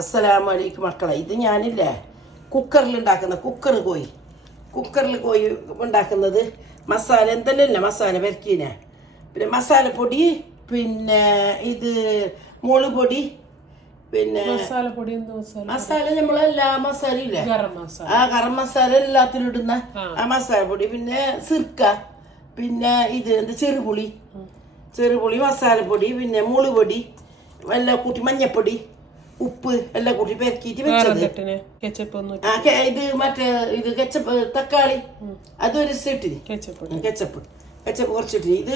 അസ്സലാമലൈക്കും മക്കളെ. ഇത് ഞാനില്ലേ കുക്കറിൽ ഉണ്ടാക്കുന്ന കുക്കറിൽ കോഴി ഉണ്ടാക്കുന്നത് മസാല എന്തെല്ലാം മസാല പെരക്കീനെ, പിന്നെ മസാലപ്പൊടി, പിന്നെ ഇത് മുളക് പൊടി, പിന്നെ മസാല നമ്മളെല്ലാ മസാല ഇല്ലേ ഗരം മസാല എല്ലാത്തിനും ഇടുന്ന ആ മസാലപ്പൊടി, പിന്നെ സിർക്ക, പിന്നെ ഇത് എന്ത് ചെറുപുളി മസാലപ്പൊടി, പിന്നെ മുളക് പൊടി എല്ലാം കൂട്ടി, മഞ്ഞപ്പൊടി, ഉപ്പ് എല്ലാം കൂട്ടി പെരക്കിട്ട് വെച്ചത്. ഇത് മറ്റേ ഇത് കെച്ചപ്പ് തക്കാളി അതൊരു ഇട്ടിന് കെച്ചപ്പ് കുറച്ചിട്ട് ഇത്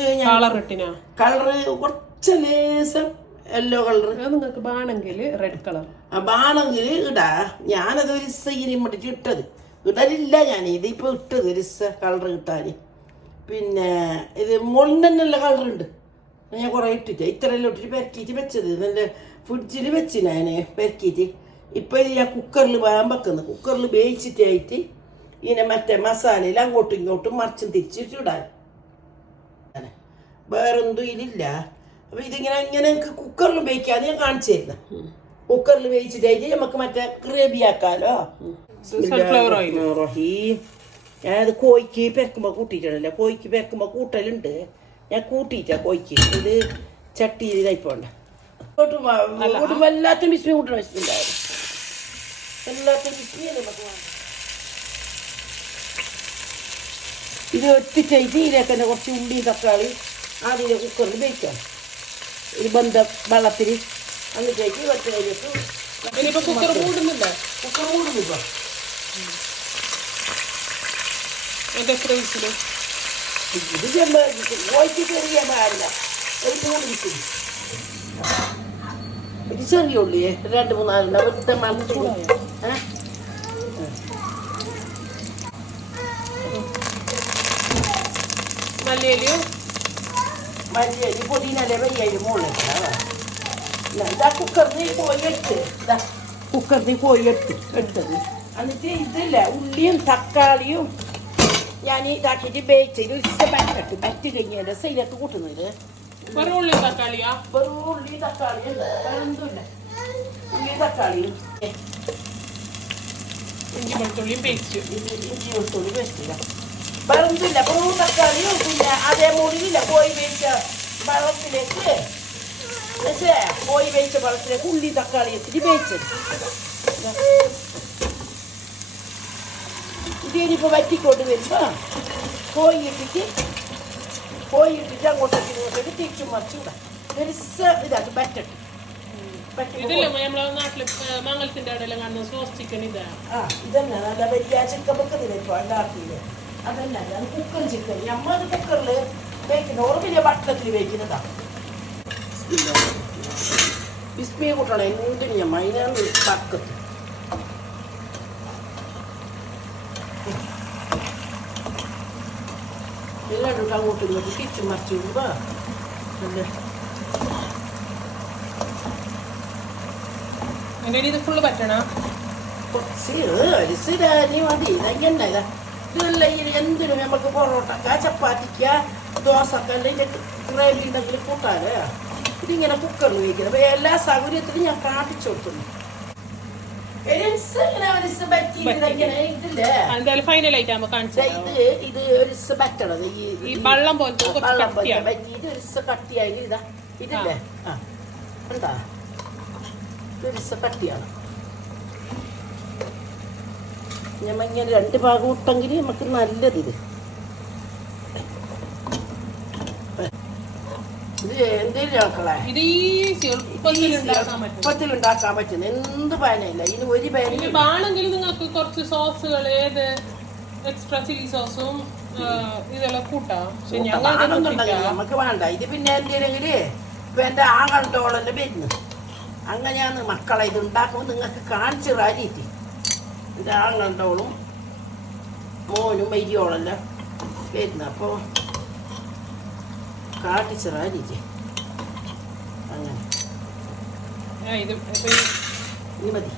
കളറ് കുറച്ച് ലേസം യെല്ലോ കളർ നിങ്ങൾക്ക് ബാണെങ്കിൽ റെഡ് കളർ ബാണെങ്കിൽ ഇടാ. ഞാനത് ഒരു ഇമ്മട്ടിട്ട് ഇട്ടത് ഇടലില്ല. ഞാൻ ഇതിപ്പോ ഇട്ടത് ഒരു കളർ കിട്ടാന്. പിന്നെ ഇത് മുകളിൽ തന്നെയുള്ള കളറുണ്ട്. ഞാൻ കുറെ ഇട്ടിട്ട് ഇത്രയെല്ലാം ഇട്ടിട്ട് പെരക്കിയിട്ട് വെച്ചത്. നല്ല ഫ്രിഡ്ജിൽ വെച്ച് ഞാൻ പെരക്കിയിട്ട്. ഇപ്പൊ ഇത് ഞാൻ കുക്കറിൽ വേഗം വെക്കുന്നത്. കുക്കറിൽ വേവിച്ചിട്ടായിട്ട് ഇങ്ങനെ മറ്റേ മസാലയിൽ അങ്ങോട്ടും ഇങ്ങോട്ടും മറിച്ചും തിരിച്ചിട്ട് ഇടാൻ. വേറെന്തും ഇതില്ല. അപ്പൊ ഇതിങ്ങനെ ഇങ്ങനെ കുക്കറിൽ ഉപയോഗിക്കാതെ ഞാൻ കാണിച്ചു തരുന്ന. കുക്കറിൽ വേവിച്ചിട്ടായിട്ട് നമുക്ക് മറ്റേ ഗ്രേവി ആക്കാലോ. ഞാനത് കോഴിക്ക് പെരക്കുമ്പോ കൂട്ടിയിട്ടാണല്ലോ. കോഴിക്ക് പെരക്കുമ്പോ കൂട്ടലുണ്ട്. ഞാൻ കൂട്ടിയിട്ടാ കോഴിക്ക്. ഇത് ചട്ടി ഇതായിപ്പോണ്ട. എല്ലാത്തും ബിസ്മി കൂട്ടണം. ബിസ്മി ഉണ്ടായിരുന്നു എല്ലാത്തും ബിസ്മി നമുക്ക് വേണം. ഇത് ഒറ്റിച്ചായിട്ട് ഇതിലേക്ക് തന്നെ കുറച്ച് ഉള്ളി തക്കാളി ആദ്യം കുക്കറിൽ വേവിക്കാം. ഒരു വെള്ളത്തിൽ എന്നിട്ടേക്ക് വെച്ചതിലേക്ക് കുക്കർ മൂടുന്നില്ല. ഇത് കോഴിക്ക് ചെറിയ പാടില്ല. ഒരു 3 വിസിൽ. ഇത് ചെറിയ ഉള്ളി 2-3 വെറുതെ മലത്തി മല്ലിയലി പൊടിനല്ലേ വയ്യായി മുകളിൽ. ഇതാ കുക്കറിന് കോഴി എടുത്തത്. എന്നിട്ട് ഇതില്ല ഉള്ളിയും തക്കാളിയും ഞാൻ ഇതാക്കിയിട്ട് വേവിച്ചത് ബറ്റ് കഴിഞ്ഞതിന്റെ സൈഡിലേക്ക് കൂട്ടുന്നത്. ഉള്ളി തക്കാളിയും ഇഞ്ചി വെളുത്തുള്ളി പേസ്റ്റ് വേറൊന്നുമില്ല. വെറും തക്കാളിയും പിന്നെ അതേ മുറിയില്ല കോഴി വേവിച്ച വെള്ളത്തിലേക്ക് ഉള്ളി തക്കാളി ഇത്തിരി വേവിച്ചത്. ഇതിനിപ്പോൾ വറ്റിക്കൊണ്ട് വരുമ്പോ കോഴി ഇട്ടിട്ട് അങ്ങോട്ടേക്ക് ഇങ്ങോട്ടേക്ക് തിരിച്ചും മറിച്ചും ഇടാം. ഇതാക്കി ബറ്റട്ട് ഇതന്നെ നല്ല വലിയ ചിക്കൻ വെക്കുന്നില്ല ഇപ്പൊ ഉണ്ടാക്കിയില്ലേ. അതല്ല അത് കുക്കർ ചിക്കൻ. നമ്മളത് കുക്കറിൽ വേവിക്കുന്ന ഓരോ വലിയ ഭക്ഷണത്തിൽ വേവിക്കുന്നതാ. ബിസ്മിയെ കൂട്ടണം. എന്തിനു ഞാൻ മൈനാന്ന് പക്കത്ത് എല്ലാവരും അങ്ങോട്ടും ഇങ്ങോട്ടും തിരിച്ചും മറിച്ചു വിടുമ്പോ കുറച്ച് ഒരു മതി. ഇതെങ്ങനെ ഇതല്ല എന്തിനും നമുക്ക് പൊറോട്ടക്ക ചപ്പാത്തിക്ക ദോശക്കല്ല ഇതിന്റെ ഗ്രേവി ഉണ്ടെങ്കിൽ കൂട്ടാല്. ഇതിങ്ങനെ കുക്കറിൽ വയ്ക്കുന്നത് എല്ലാ സൗകര്യത്തിലും ഞാൻ കാണിച്ചു കൊടുക്കുന്നു. ഇത് ഒരു ബറ്റണത് ഈ വെള്ളം പോലത്തെ ഇത് ഒരു കട്ടിയായി ഇതാ ഇതില്ലേ. എന്താ ഒരു കട്ടിയാണ്. ഞമ്മ ഇങ്ങനെ 2 ഭാഗം ഇട്ടെങ്കിൽ നമുക്ക് നല്ലത്. ഇത് എന്തേലും മക്കളെ എളുപ്പത്തിലുണ്ടാക്കാൻ പറ്റുന്ന എന്ത് പാനയില്ല. ഇനി ഒരു പാനാണെങ്കിൽ നിങ്ങൾക്ക് കുറച്ച് സോസുകൾ ഏത് എക്സ്ട്രാ ചില്ലി സോസും ഇതെല്ലാം കൂട്ടാം. നമുക്ക് വേണ്ട. ഇത് പിന്നെ എന്തെങ്കില് ഇപ്പൊ എന്റെ ആങ്ങളുടെയോളല്ലേ വരുന്നു. അങ്ങനെയാണ് മക്കളെ ഇത് ഉണ്ടാക്കുമ്പോൾ നിങ്ങൾക്ക് കാണിച്ചു റാരിയിട്ട്. എൻ്റെ ആങ്ങളുടെയോളും മോനും വൈകിയോളെല്ലാം വരുന്നു. അപ്പോൾ കാട്ടിച്ച് റാരിയിട്ട് അങ്ങനെ ഇത് മതി.